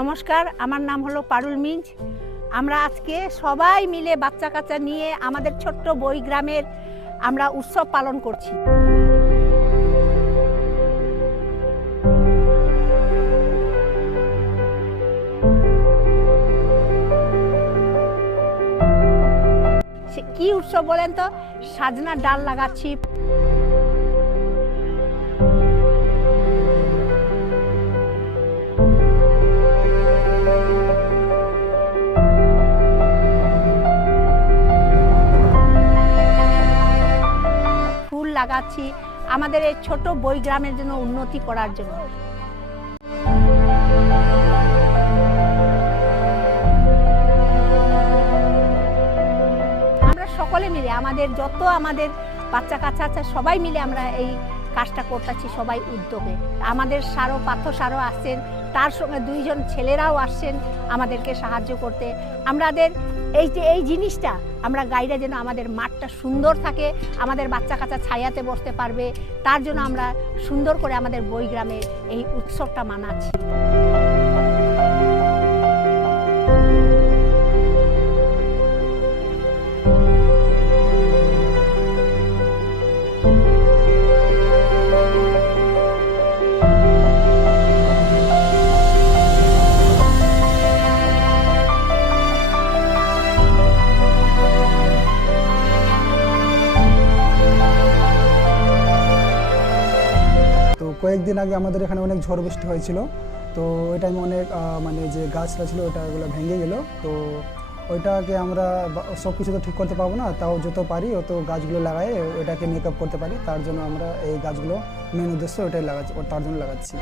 নমস্কার, আমার নাম হলো পারুল মিঞ্জ। আমরা আজকে সবাই মিলে বাচ্চা কাচ্চা নিয়ে আমাদের ছোট্ট বইগ্রামের আমরা উৎসব পালন করছি। কি উৎসব বলেন তো? সাজনার ডাল লাগাচ্ছি, ফুল লাগাচ্ছি আমাদের এই ছোট বইগ্রামের জন্য, উন্নতি করার জন্য। আমরা সকলে মিলে আমাদের আমাদের বাচ্চা কাচ্চা আছে সবাই মিলে আমরা এই কাজটা করতেছি, সবাই উদ্যোগে। আমাদের পার্থ সারও আসছেন, তার সঙ্গে দুইজন ছেলেরাও আসছেন আমাদেরকে সাহায্য করতে। আমাদের এই জিনিসটা আমরা গাইরা যেন আমাদের মাঠটা সুন্দর থাকে, আমাদের বাচ্চা কাচ্চা ছায়াতে বসতে পারবে, তার জন্য আমরা সুন্দর করে আমাদের বইগ্রামে এই উৎসবটা মানাচ্ছি। তো কয়েকদিন আগে আমাদের এখানে অনেক ঝড় বৃষ্টি হয়েছিল। তো ওই টাইমে অনেক মানে যে গাছটা ছিল ওটাগুলো ভেঙে গেল। তো ওইটাকে আমরা সব কিছু তো ঠিক করতে পারবো না, তাও যত পারি অত গাছগুলো লাগাই ওইটাকে মেকআপ করতে পারি। তার জন্য আমরা এই গাছগুলো মেন উদ্দেশ্য ওটাই লাগাচ্ছি, তার জন্য লাগাচ্ছি।